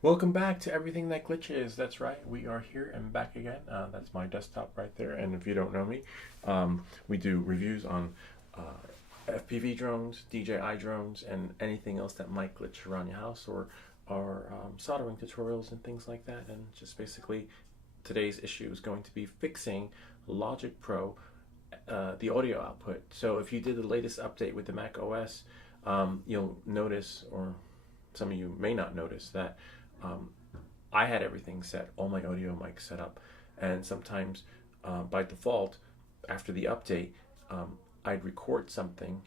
Welcome back to Everything That Glitches. That's right, we are here and back again. That's my desktop right there. And if you don't know me, we do reviews on FPV drones, DJI drones, and anything else that might glitch around your house, or soldering tutorials and things like that. And just basically, today's issue is going to be fixing Logic Pro, the audio output. So if you did the latest update with the Mac OS, you'll notice, or some of you may not notice, that um, I had everything set, all my audio mics set up, and sometimes by default, after the update, I'd record something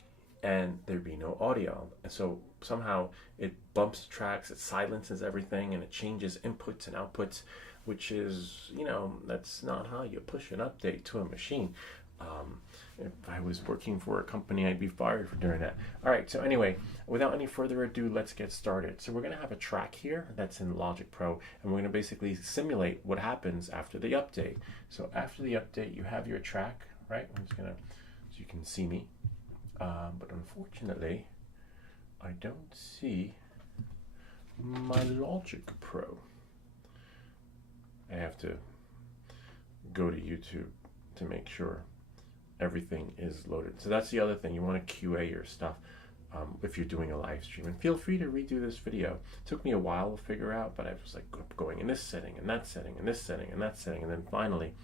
and there'd be no audio. And so somehow it bumps the tracks, it silences everything, and it changes inputs and outputs, which is, that's not how you push an update to a machine. If I was working for a company, I'd be fired for doing that. All right, so anyway, without any further ado, let's get started. So we're going to have a track here that's in Logic Pro, and we're going to basically simulate what happens after the update. So after the update, you have your track, right? I'm just going to, so you can see me. But unfortunately, I don't see my Logic Pro. I have to go to YouTube to make sure everything is loaded. So that's the other thing. You want to QA your stuff if you're doing a live stream. And feel free to redo this video. It took me a while to figure out, but I was like going in this setting and that setting and this setting and that setting. And then finally,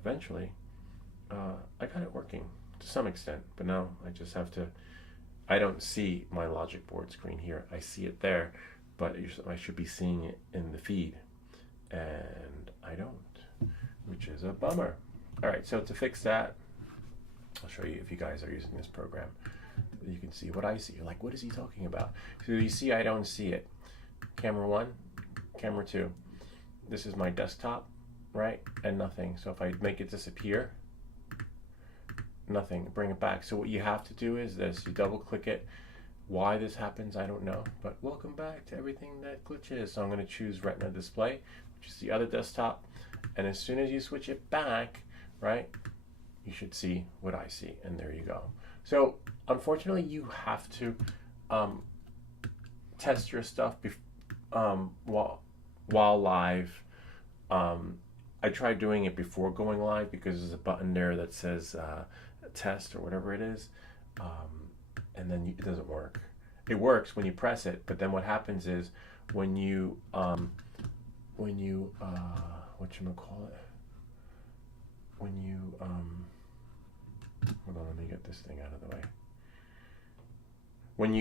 eventually, I got it working to some extent. But now I just have to, I don't see my Logic board screen here. I see it there, but I should be seeing it in the feed. And I don't, which is a bummer. All right, so to fix that, I'll show you if you guys are using this program. You can see what I see. You're like, what is he talking about? So you see, I don't see it. Camera 1, camera 2. This is my desktop, right? And nothing. So if I make it disappear, nothing. Bring it back. So what you have to do is this. You double click it. Why this happens, I don't know. But welcome back to Everything That Glitches. So I'm going to choose Retina Display, which is the other desktop. And as soon as you switch it back, right, you should see what I see, and there you go. So unfortunately, you have to test your stuff while live. I tried doing it before going live because there's a button there that says test or whatever it is, and then it doesn't work. It works when you press it, but then what happens is when you whatchamacallit, when you hold on, let me get this thing out of the way. When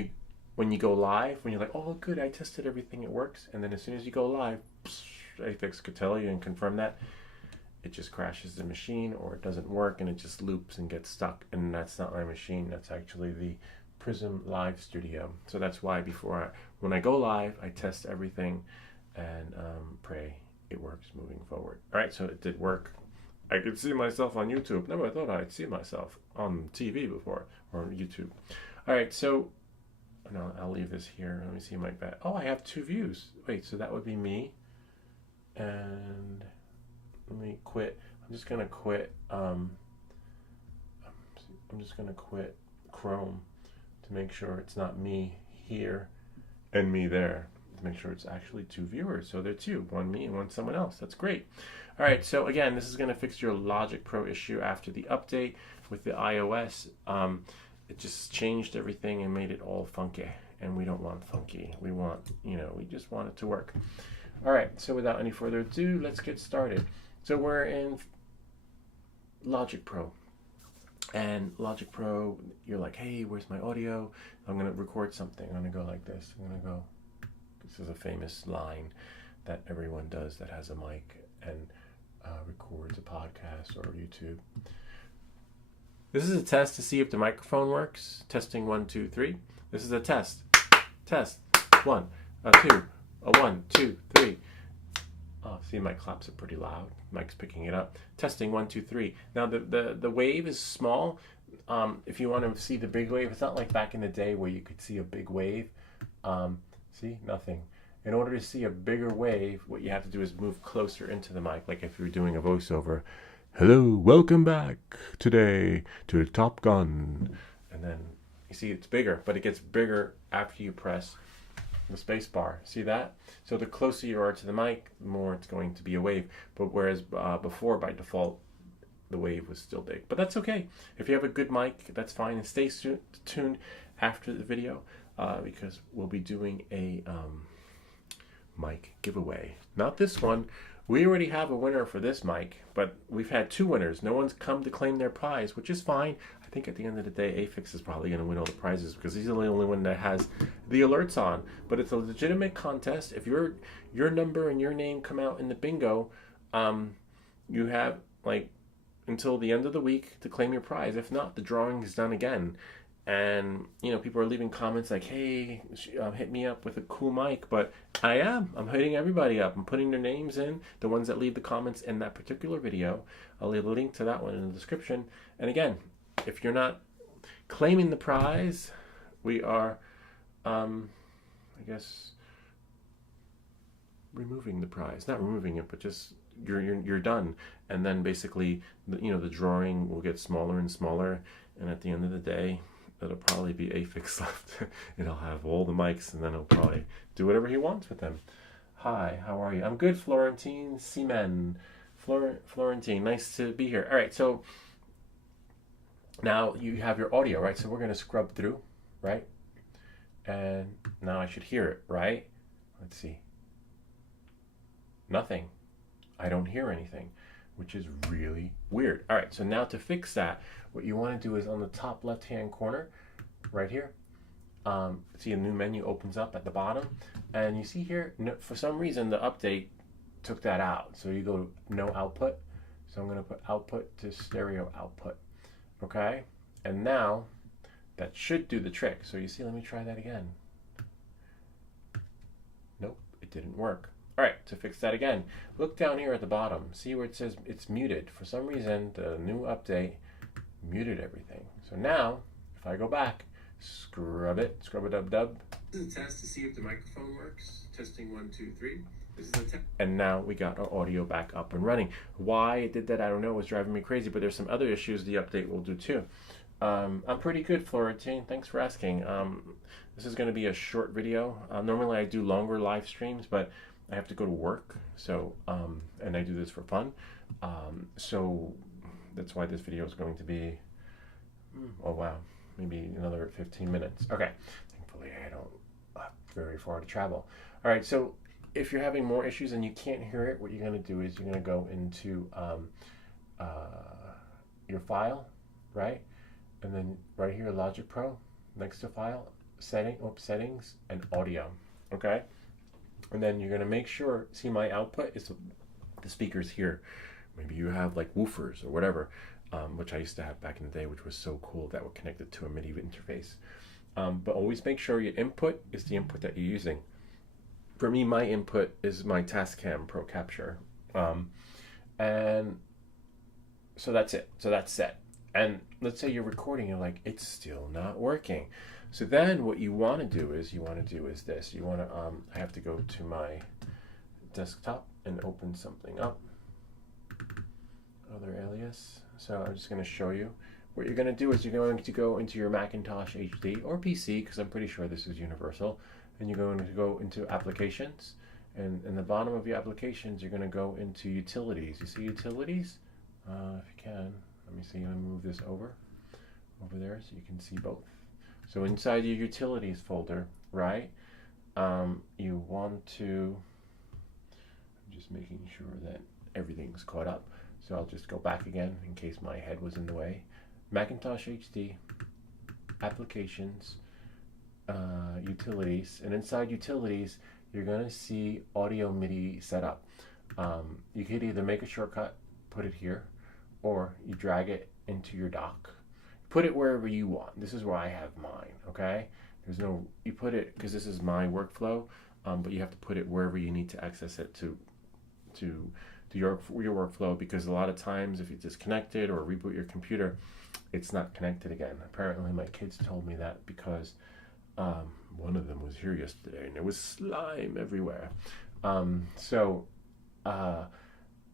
you go live, when you're like, oh good, I tested everything, it works, and then as soon as you go live, Apex could tell you and confirm that it just crashes the machine, or it doesn't work and it just loops and gets stuck. And that's not my machine, that's actually the Prism Live Studio. So that's why when I go live, I test everything and pray it works moving forward. All right, so it did work. I could see myself on YouTube. Never thought I'd see myself on TV before, or YouTube. All right, so no, I'll leave this here. Let me see my bat. Oh, I have 2 views. Wait, so that would be me. And let me quit. I'm just gonna quit. I'm just gonna quit Chrome to make sure it's not me here and me there. To make sure it's actually 2 viewers. So they're 2, one me and one someone else. That's great. All right, so again, this is going to fix your Logic Pro issue after the update with the iOS. It just changed everything and made it all funky, and we don't want funky. We want, we just want it to work. All right, so without any further ado, let's get started. So we're in Logic Pro. And Logic Pro, you're like, hey, where's my audio? I'm going to record something. I'm going to go like this. I'm going to go, this is a famous line that everyone does that has a mic and records a podcast or YouTube. This is a test to see if the microphone works. Testing 1, 2, 3. This is a test. Test 1, 2, 1, 2, 3. Oh, see, my claps are pretty loud. Mic's picking it up. Testing 1, 2, 3. Now the wave is small. If you want to see the big wave, it's not like back in the day where you could see a big wave. See, nothing. In order to see a bigger wave, what you have to do is move closer into the mic, like if you're doing a voiceover. Hello, welcome back today to Top Gun. And then you see it's bigger, but it gets bigger after you press the space bar. See that? So the closer you are to the mic, the more it's going to be a wave. But whereas before, by default, the wave was still big. But that's okay. If you have a good mic, that's fine. And stay tuned after the video because we'll be doing a mic giveaway. Not this one. We already have a winner for this mic, but we've had 2 winners. No one's come to claim their prize, which is fine. I think at the end of the day, Afix is probably going to win all the prizes because he's the only one that has the alerts on. But it's a legitimate contest. If your number and your name come out in the bingo, you have like until the end of the week to claim your prize. If not, the drawing is done again. And people are leaving comments like, hey, hit me up with a cool mic. But I'm hitting everybody up. I'm putting their names in, the ones that leave the comments in that particular video. I'll leave a link to that one in the description. And again, if you're not claiming the prize, we are I guess removing the prize. Not removing it, but just you're done. And then basically the drawing will get smaller and smaller, and at the end of the day it'll probably be Afix left and I'll have all the mics, and then he'll probably do whatever he wants with them. Hi, how are you? I'm good, Florentine Seaman. Florentine, nice to be here. All right, so now you have your audio, right? So we're going to scrub through, right? And now I should hear it, right? Let's see. Nothing. I don't hear anything, which is really weird. All right, so now to fix that, what you want to do is on the top left-hand corner, right here, see a new menu opens up at the bottom, and you see here, for some reason, the update took that out. So you go no output. So I'm going to put output to stereo output. Okay, and now that should do the trick. So you see, let me try that again. Nope, it didn't work. All right, to fix that again, look down here at the bottom. See where it says it's muted. For some reason, the new update muted everything. So now, if I go back, scrub a dub. This is a test to see if the microphone works. Testing 1, 2, 3. This is the test. And now we got our audio back up and running. Why it did that, I don't know. It was driving me crazy, but there's some other issues the update will do too. I'm pretty good, Florentine. Thanks for asking. This is going to be a short video. Normally I do longer live streams, but I have to go to work, so and I do this for fun. So that's why this video is going to be, oh wow, maybe another 15 minutes. Okay, thankfully I don't have very far to travel. All right, so if you're having more issues and you can't hear it, what you're going to do is you're going to go into your file, right? And then right here, Logic Pro, next to file, settings, and audio, okay? And then you're going to make sure, see my output is the speakers here. Maybe you have like woofers or whatever, which I used to have back in the day, which was so cool that were connected to a MIDI interface. But always make sure your input is the input that you're using. For me, my input is my Tascam Pro Capture. And so that's it. So that's set. And let's say you're recording, you're like, it's still not working. So then what you want to do is this. You want to, I have to go to my desktop and open something up. Other alias. So I'm just going to show you. What you're going to do is you're going to go into your Macintosh HD or PC, because I'm pretty sure this is universal. And you're going to go into applications. And in the bottom of your applications, you're going to go into utilities. You see utilities? If you can, let me see. Let me move this over there so you can see both. So inside your utilities folder, right, you want to, I'm just making sure that everything's caught up. So I'll just go back again in case my head was in the way. Macintosh HD, applications, utilities, and inside utilities, you're going to see audio MIDI setup. You could either make a shortcut, put it here, or you drag it into your dock. Put it wherever you want. This is where I have mine, okay? There's no, you put it, because this is my workflow, but you have to put it wherever you need to access it to your workflow, because a lot of times if you disconnect it or reboot your computer, it's not connected again. Apparently my kids told me that because one of them was here yesterday and there was slime everywhere. And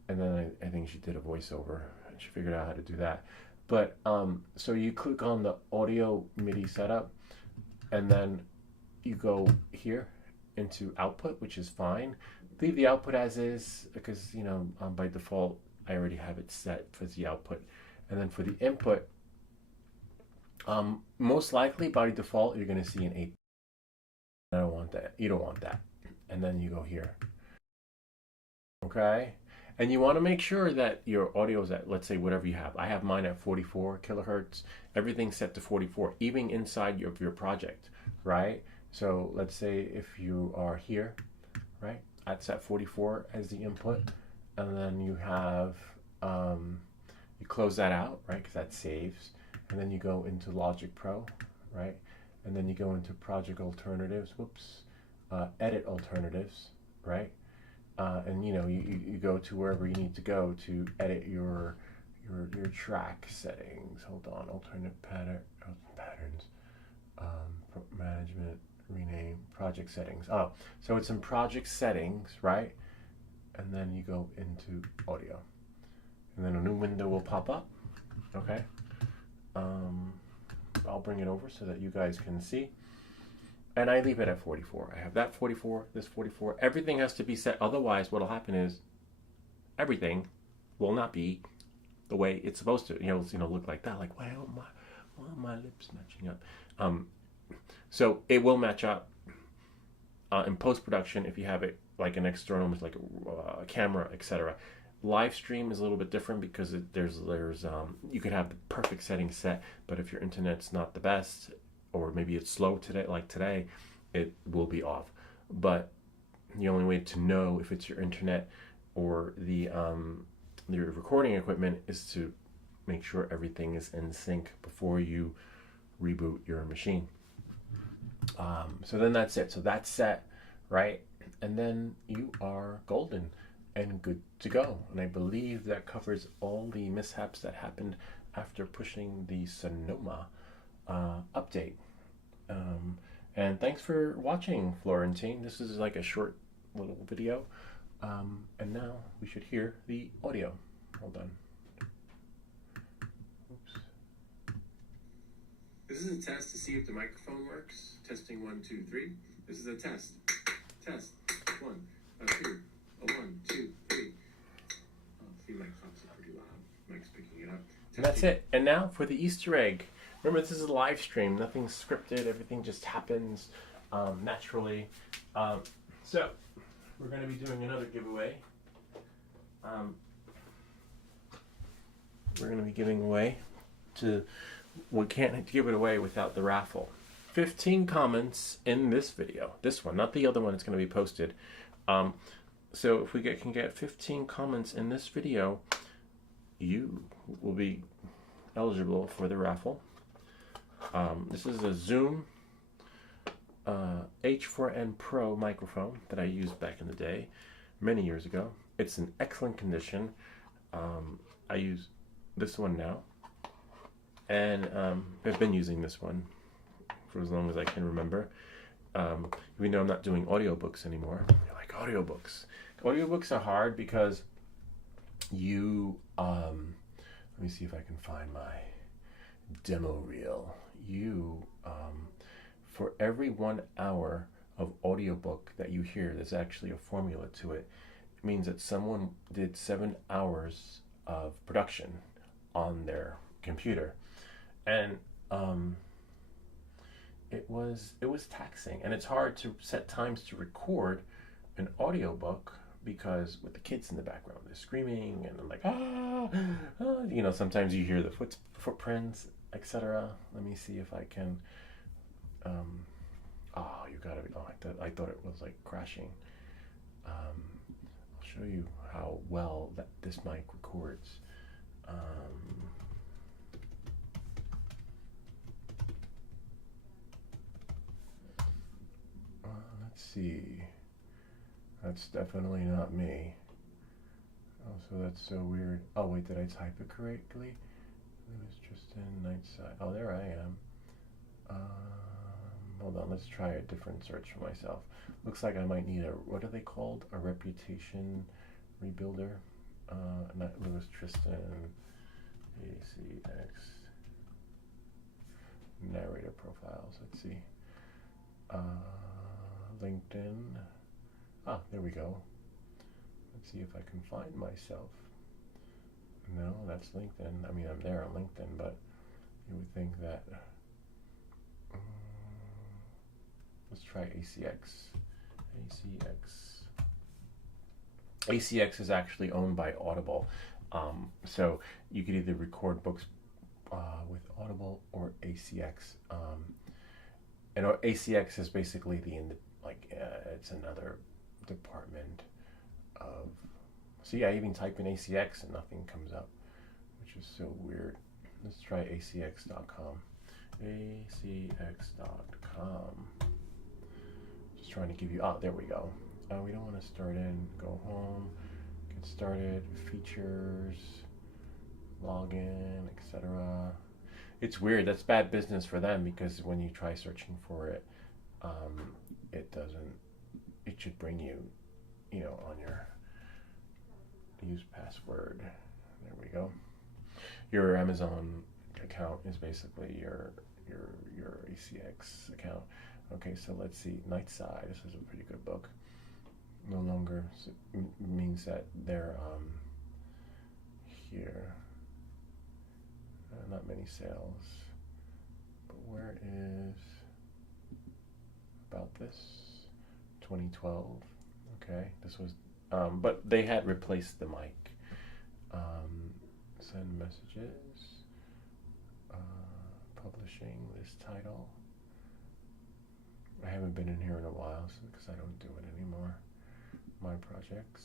then I think she did a voiceover and she figured out how to do that. But so you click on the audio MIDI setup, and then you go here into output, which is fine. Leave the output as is because, you know, by default, I already have it set for the output. And then for the input, most likely by default, you're going to see an 8. I don't want that. You don't want that. And then you go here. Okay. And you want to make sure that your audio is at, let's say, whatever you have. I have mine at 44 kilohertz. Everything's set to 44, even inside your project, right? So let's say if you are here, right? I'd set 44 as the input. And then you have, you close that out, right? Because that saves. And then you go into Logic Pro, right? And then you go into Project Alternatives, Edit Alternatives, right? And you know, you go to wherever you need to go to edit your track settings. Hold on, alternate patterns, management, rename, project settings. Oh, so it's in project settings, right? And then you go into audio, and then a new window will pop up. Okay. I'll bring it over so that you guys can see. And I leave it at 44. I have that 44, this 44. Everything has to be set. Otherwise, what will happen is everything will not be the way it's supposed to. You know, look like that. Like, why are my lips matching up? So it will match up in post-production if you have it like an external, like a camera, etc. Live stream is a little bit different because there's you could have the perfect setting set, but if your internet's not the best, or maybe it's slow today, like today, it will be off. But the only way to know if it's your internet or the your recording equipment is to make sure everything is in sync before you reboot your machine. So then that's it. So that's set, right? And then you are golden and good to go. And I believe that covers all the mishaps that happened after pushing the Sonoma update. And thanks for watching, Florentine. This is like a short little video. And now we should hear the audio. Hold on. Oops. This is a test to see if the microphone works. Testing 1, 2, 3. This is a test. Test. 1, 2. 1, 2, 3. See, my clock's pretty loud. Mike's picking it up. And that's it. And now for the Easter egg. Remember, this is a live stream. Nothing's scripted. Everything just happens naturally. So we're going to be doing another giveaway. We're going to be giving away we can't give it away without the raffle. 15 comments in this video. This one, not the other one that's going to be posted. So if we can get 15 comments in this video, you will be eligible for the raffle. This is a Zoom H4n Pro microphone that I used back in the day, many years ago. It's in excellent condition. I use this one now, and I've been using this one for as long as I can remember. Even though I'm not doing audiobooks anymore. You're like, audiobooks. Audiobooks are hard because you, let me see if I can find my demo reel. You, for every 1 hour of audiobook that you hear, there's actually a formula to it. It means that someone did 7 hours of production on their computer. And it was taxing, and it's hard to set times to record an audiobook because with the kids in the background, they're screaming, and I'm like, you know, sometimes you hear the footprints, etc. Let me see if I can. You gotta be. I thought it was like crashing. I'll show you how well this mic records. Let's see. That's definitely not me. Oh, so that's so weird. Oh, wait, did I type it correctly? It was Tristan Nightside. Oh, there I am. Hold on, let's try a different search for myself. Looks like I might need what are they called? A reputation rebuilder. Not Lewis Tristan. ACX. Narrator profiles. Let's see. LinkedIn. Ah, there we go. Let's see if I can find myself. No, that's LinkedIn. I mean, I'm there on LinkedIn, but you would think that. Let's try ACX. ACX is actually owned by Audible. So you could either record books with Audible or ACX. And ACX is basically it's another department of. So yeah, I even type in ACX and nothing comes up, which is so weird. Let's try ACX.com. ACX.com. Just trying to give you. There we go. We don't want to start in. Go home. Get started. Features. Login, etc. It's weird. That's bad business for them because when you try searching for it, it doesn't. It should bring you, on your use password. There we go. Your Amazon account is basically your ACX account. Okay, so let's see. Nightside. This is a pretty good book. No longer means that they're here. Not many sales. But where is about this? 2012. Okay, this was. But they had replaced the mic. Send messages. Publishing this title. I haven't been in here in a while because I don't do it anymore. My projects.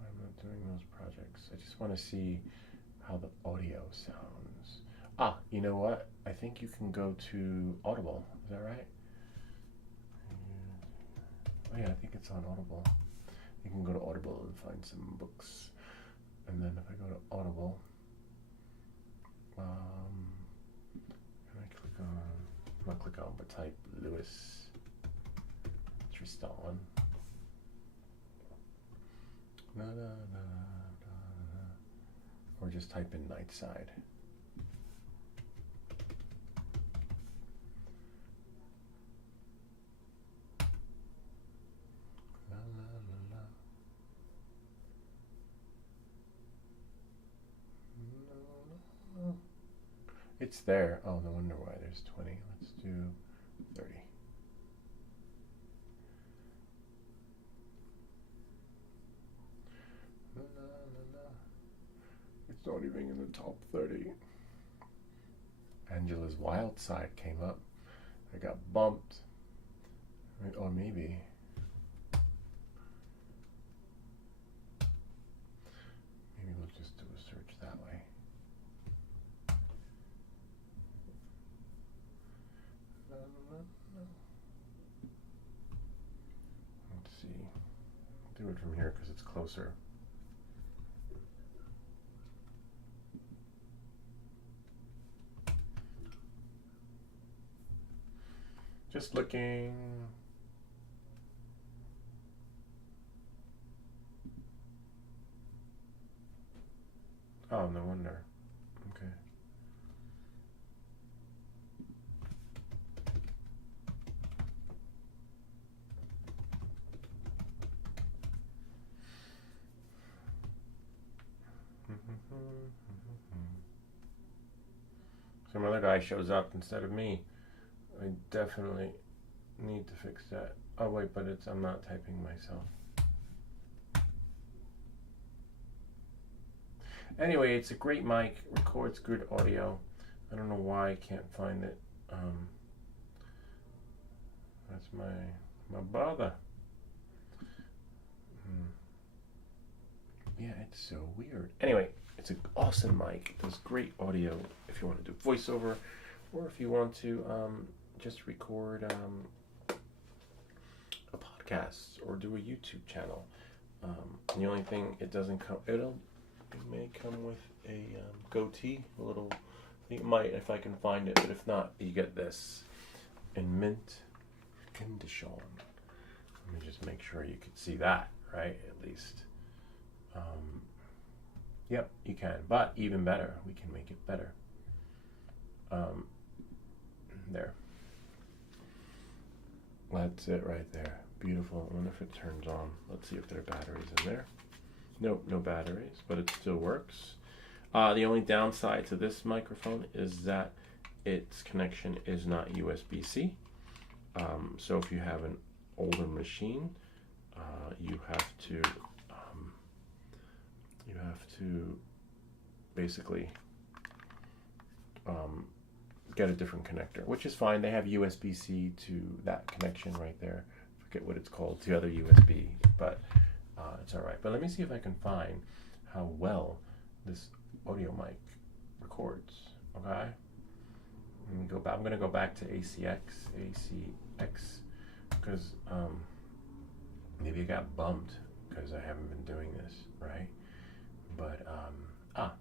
I'm not doing those projects. I just want to see how the audio sounds. You know what? I think you can go to Audible. Is that right? Oh yeah, I think it's on Audible. You can go to Audible and find some books. And then if I go to Audible, but type Louis Tristan. Or just type in Nightside. It's there. Oh, no wonder why there's 20. Let's do 30. It's not even in the top 30. Angela's Wild Side came up. I got bumped. Or maybe. Maybe we'll just do a search that way. Let's see. I'll do it from here because it's closer. Just looking. Oh, no wonder. Okay. Some other guy shows up instead of me. I definitely need to fix that. Oh wait, but I'm not typing myself. Anyway, it's a great mic, records good audio. I don't know why I can't find it. That's my brother. Yeah, it's so weird. Anyway, it's an awesome mic. It does great audio if you want to do voiceover, or if you want to just record a podcast or do a YouTube channel. The only thing it doesn't come, it may come with a goatee, a little. It might if I can find it, but if not, you get this in mint condition. Let me just make sure you can see that, right? At least. Yep, you can. But even better, we can make it better. There. That's it right there. Beautiful. I wonder if it turns on. Let's see if there are batteries in there. Nope, no batteries, but it still works. The only downside to this microphone is that its connection is not USB-C. So if you have an older machine, you have to basically get a different connector, which is fine. They have USB-C to that connection right there. Forget what it's called, to other USB, but it's all right. But let me see if I can find how well this audio mic records. Okay, go back. I'm gonna go back to ACX, because maybe I got bumped because I haven't been doing this right. But of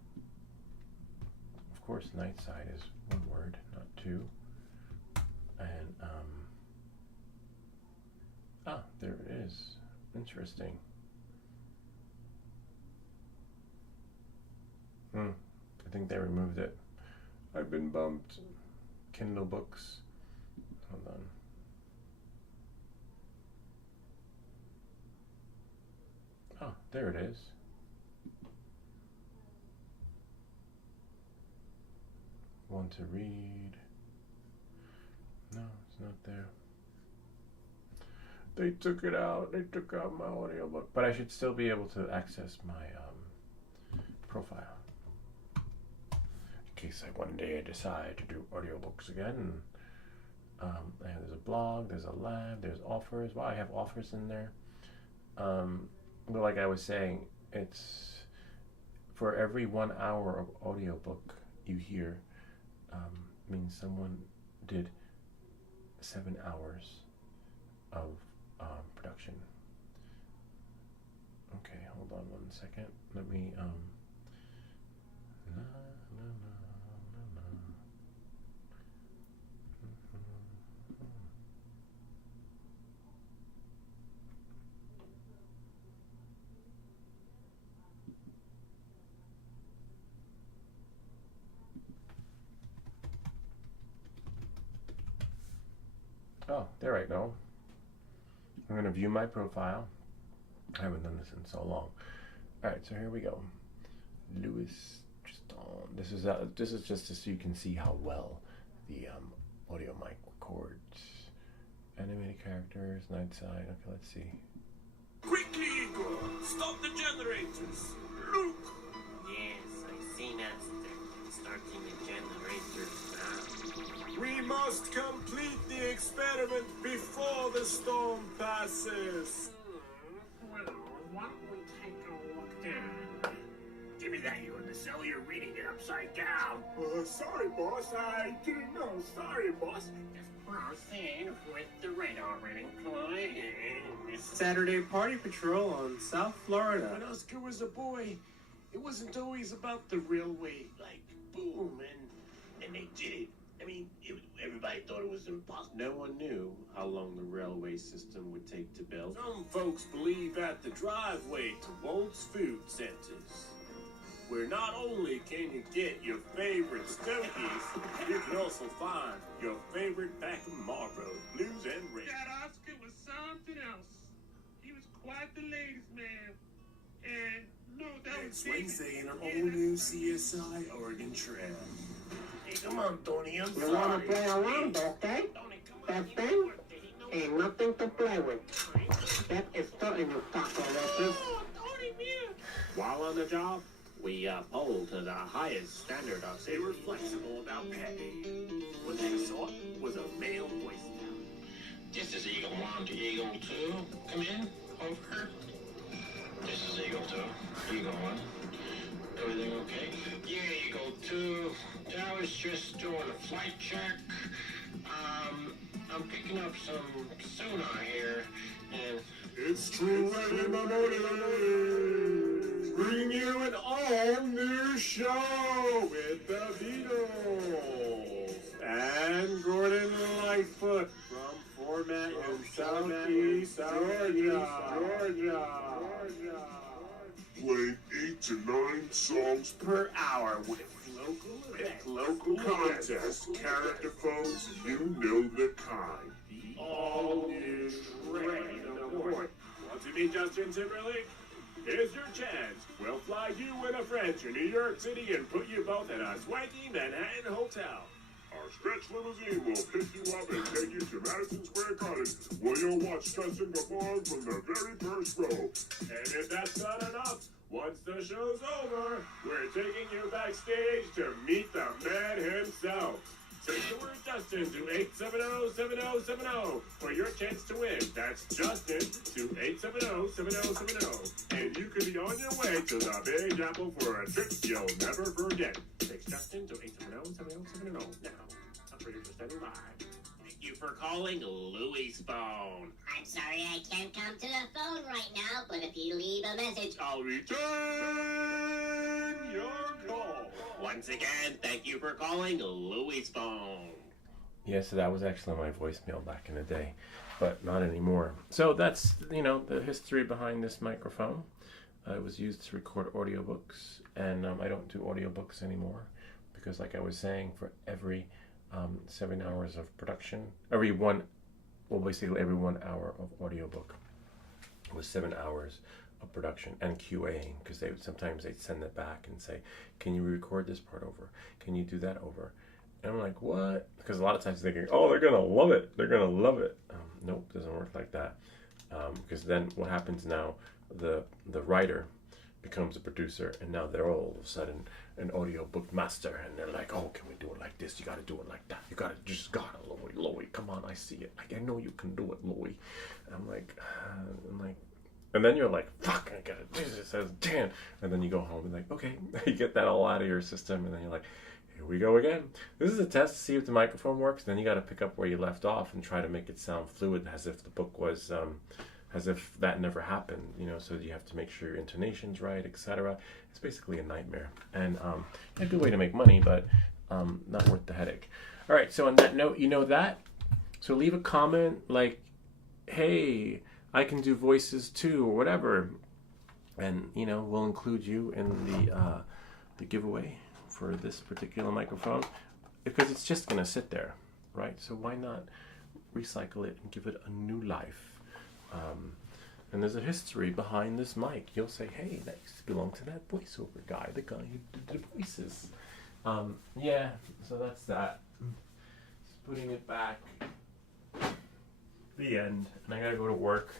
course, night side is one word, not two. And there it is. Interesting. I think they removed it. I've been bumped. Kindle books. Hold on. Oh, there it is. Want to read? No, it's not there. They took it out. They took out my audiobook. But I should still be able to access my profile. In case one day I decide to do audiobooks again. And there's a blog, there's a lab, there's offers. Wow, I have offers in there. But like I was saying, it's for every 1 hour of audiobook you hear, means someone did 7 hours of production. Okay, hold on 1 second. Let me oh, there I go. I'm going to view my profile. I haven't done this in so long. All right, so here we go. Louis Tristan. This is just so you can see how well the audio mic records. Animated characters, night side. Okay, let's see. Quickly, Igor! Stop the generators! Look! Yes, I see that. Starting the generators now. We must complete the experiment before the storm passes. Well, why don't we take a look there? Give me that, you imbecile. You're reading it upside down. Sorry, boss. I didn't know. Sorry, boss. Just proceed with the radar reading, please. Saturday Party Patrol on South Florida. When Oscar was a boy, it wasn't always about the railway. Like, boom, and they did it. I mean, everybody thought it was impossible. No one knew how long the railway system would take to build. Some folks believe that the driveway to Walt's Food Centers, where not only can you get your favorite Stokies, you can also find your favorite pack of Marlboro Blues and Reds. That Oscar was something else. He was quite the ladies' man. And no, that Next was Wednesday in an all-new CSI Oregon Trail. Hey, come on, Tony. I'm You sorry. wanna play around, okay? Tony, come on. That thing ain't nothing to play with. That is starting you taco lettuce. Oh, Tony, man. While on the job, we uphold to the highest standard of They were flexible about pay. What they sought was a male voice talent. This is Eagle 1 to Eagle 2. Come in. Over. This is Eagle 2. Eagle 1. Everything okay? Yeah, Eagle 2. I was just doing a flight check. I'm picking up some sonar here, and It's true, bring you an all-new show with the Beatles and Gordon Lightfoot from Format in Southeast Georgia. Playing 8 to 9 songs Per hour with local contests, character phones, you know the kind. all-new train of voice. Want to meet Justin Timberlake? Here's your chance. We'll fly you and a friend to New York City and put you both in a swanky Manhattan hotel. Our stretch limousine will pick you up and take you to Madison Square Garden, where you'll watch Justin perform from the very first row. And if that's not enough, once the show's over, we're taking you backstage to meet the man himself. Text the word Justin to 870-7070 for your chance to win. That's Justin to 870-7070. And you could be on your way to the Big Apple for a trip you'll never forget. Text Justin to 870-7070 now. Operators are standing by. Thank you for calling Louis' phone. I'm sorry I can't come to the phone right now, but if you leave a message, I'll return your call. Once again, thank you for calling Louis' phone. Yeah, so that was actually my voicemail back in the day, but not anymore. So that's, the history behind this microphone. It was used to record audiobooks, and I don't do audiobooks anymore because, like I was saying, for every 7 hours of production, every 1 hour of audiobook was 7 hours of production and QAing, because sometimes they'd send it back and say, can you record this part over? Can you do that over? And I'm like, what? Because a lot of times they're thinking, oh, they're going to love it. They're going to love it. Nope, doesn't work like that. Because then what happens now, the writer becomes a producer, and now they're all of a sudden an audiobook master, and they're like, oh, can we do it like this? You got to do it like that. You just got to, Louie, come on, I see it. I know you can do it, Louie. And I'm like, and then you're like, fuck, I got it. It says, damn. And then you go home and like, okay, you get that all out of your system, and then you're like, here we go again. This is a test to see if the microphone works. Then you got to pick up where you left off and try to make it sound fluid, as if the book was, as if that never happened, so you have to make sure your intonation's right, etc. It's basically a nightmare. And a good way to make money, but not worth the headache. All right, so on that note, that. So leave a comment like, hey, I can do voices too, or whatever. And, we'll include you in the giveaway for this particular microphone, because it's just going to sit there, right? So why not recycle it and give it a new life? And there's a history behind this mic. You'll say, hey, that used to belong to that voiceover guy, the guy who did the voices. Yeah, so that's that. Just putting it back. The end. And I gotta go to work.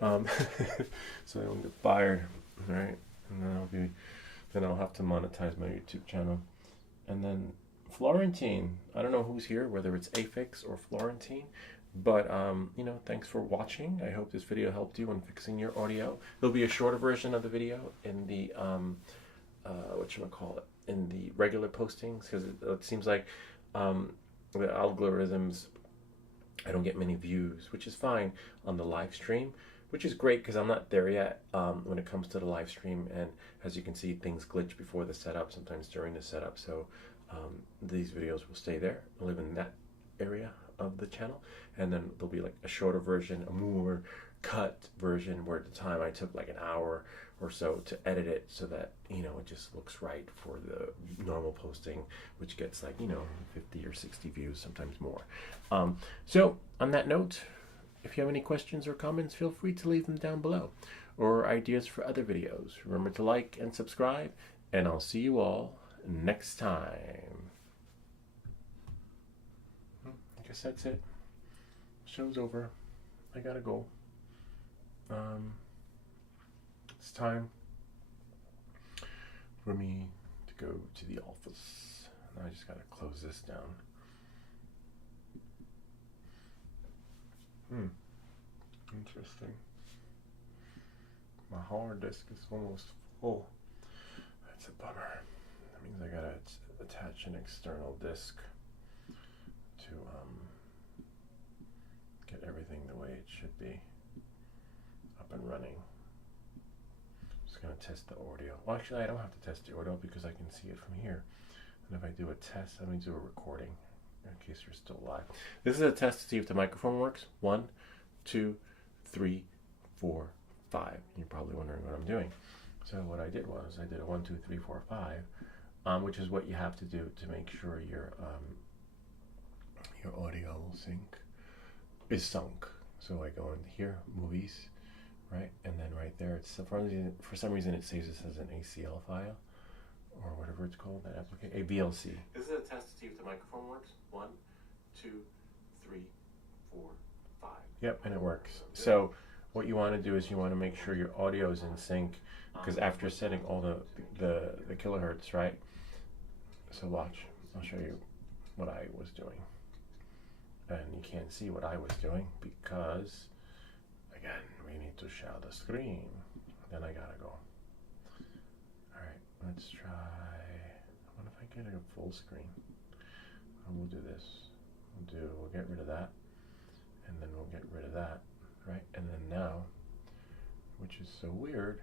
So I don't get fired, right? And then I'll have to monetize my YouTube channel. And then Florentine, I don't know who's here, whether it's Afix or Florentine, but thanks for watching. I hope this video helped you in fixing your audio. There'll be a shorter version of the video in the in the regular postings, because it seems like the algorithms, I don't get many views, which is fine on the live stream, which is great because I'm not there yet when it comes to the live stream. And as you can see, things glitch before the setup, sometimes during the setup. So these videos will stay there, live in that area of the channel. And then there'll be like a shorter version, a more cut version, where at the time I took like an hour or so to edit it so that, it just looks right for the normal posting, which gets like, 50 or 60 views, sometimes more. So on that note, if you have any questions or comments, feel free to leave them down below, or ideas for other videos. Remember to like and subscribe, and I'll see you all next time. I guess that's it. Show's over. I gotta go. It's time for me to go to the office. Now I just gotta close this down. Interesting. My hard disk is almost full. That's a bummer. That means I gotta attach an external disk to get everything the way it should be up and running. Just gonna test the audio. Well, actually, I don't have to test the audio because I can see it from here. And if I do a test, let me do a recording in case you're still live. This is a test to see if the microphone works. 1, 2, 3, 4, 5. You're probably wondering what I'm doing. So what I did was I did a 1, 2, 3, 4, 5, which is what you have to do to make sure your audio will sync. is sunk. So I go in here, movies, right? And then right there, it's for some reason it saves this as an ACL file or whatever it's called, that application, a VLC. This is a test to see if the microphone works. 1, 2, 3, 4, 5. Yep, and it works. So what you want to do is you want to make sure your audio is in sync, because after setting all the kilohertz, right? So watch, I'll show you what I was doing. And you can't see what I was doing because, again, we need to share the screen. Then I gotta go. Alright, let's try, what if I get a full screen? We'll do this. We'll get rid of that. And then we'll get rid of that, right? And then now, which is so weird,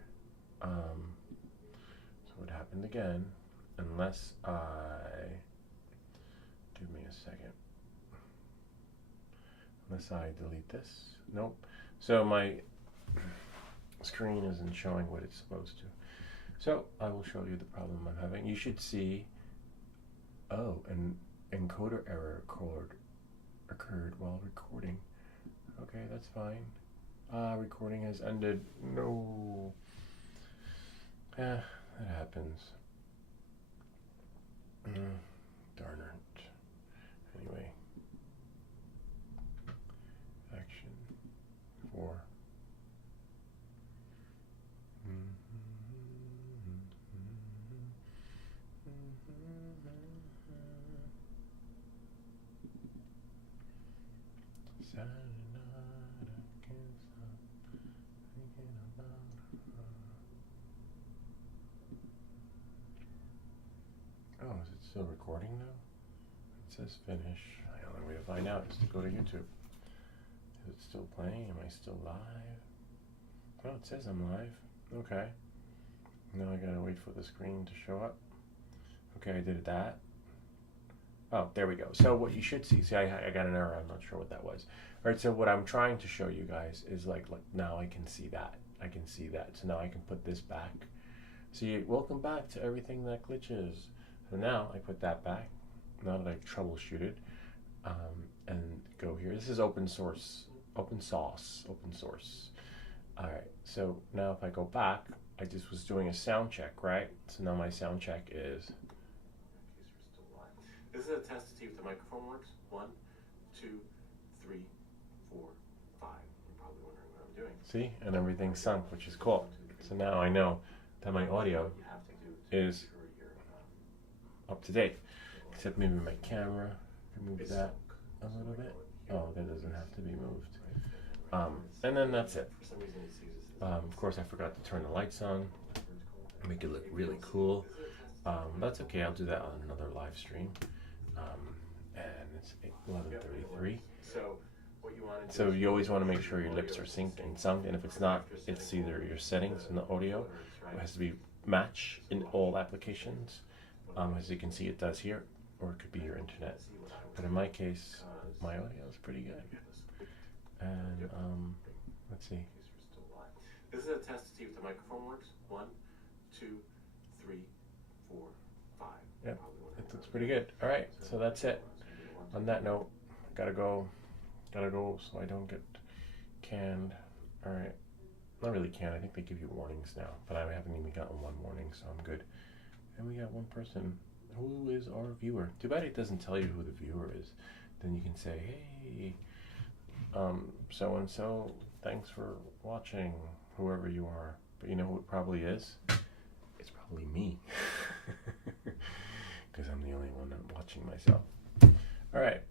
so it happened again, unless give me a second. Unless I delete this. Nope. So my screen isn't showing what it's supposed to. So I will show you the problem I'm having. You should see, oh, an encoder error occurred while recording. Okay, that's fine. Recording has ended. No. That happens. Darn it. Anyway. Action 4. Saturday night, I can't stop thinking about her. Oh, is it still recording now? It says finish. The only way to find out is to go to YouTube. Is it still playing? Am I still live? Oh, it says I'm live. Okay. Now I gotta wait for the screen to show up. Okay, I did that. Oh, there we go. So what you should see, I got an error. I'm not sure what that was. All right, so what I'm trying to show you guys is like now I can see that. I can see that. So now I can put this back. See, welcome back to everything that glitches. So now I put that back. Now that I've troubleshooted, and go here. This is open source, open source. All right. So now if I go back, I just was doing a sound check, right? So now my sound check is. This is a test to see if the microphone works. 1, 2, 3, 4, 5. You're probably wondering what I'm doing. See, and everything's sunk, which is cool. So now I know that my audio is up to date. Except maybe my camera. Move that a little bit. Oh, that doesn't have to be moved. And then that's it. Of course, I forgot to turn the lights on. Make it look really cool. That's okay. I'll do that on another live stream. And it's 11:33. So you always want to make sure your lips are synced and sunk. And if it's not, it's either your settings in the audio. It has to be match in all applications. As you can see, it does here, or it could be your internet. But in my case, my audio is pretty good. And let's see. This is a test to see if the microphone works. 1, 2, 3, 4, 5. Yep, it looks pretty good. All right, so that's it. On that note, gotta go so I don't get canned. All right, not really canned. I think they give you warnings now, but I haven't even gotten one warning, so I'm good. And we got one person. Who is our viewer? Too bad it doesn't tell you who the viewer is. Then you can say, hey, so and so, thanks for watching, whoever you are. But you know who it probably is? It's probably me. Because I'm the only one watching myself. All right.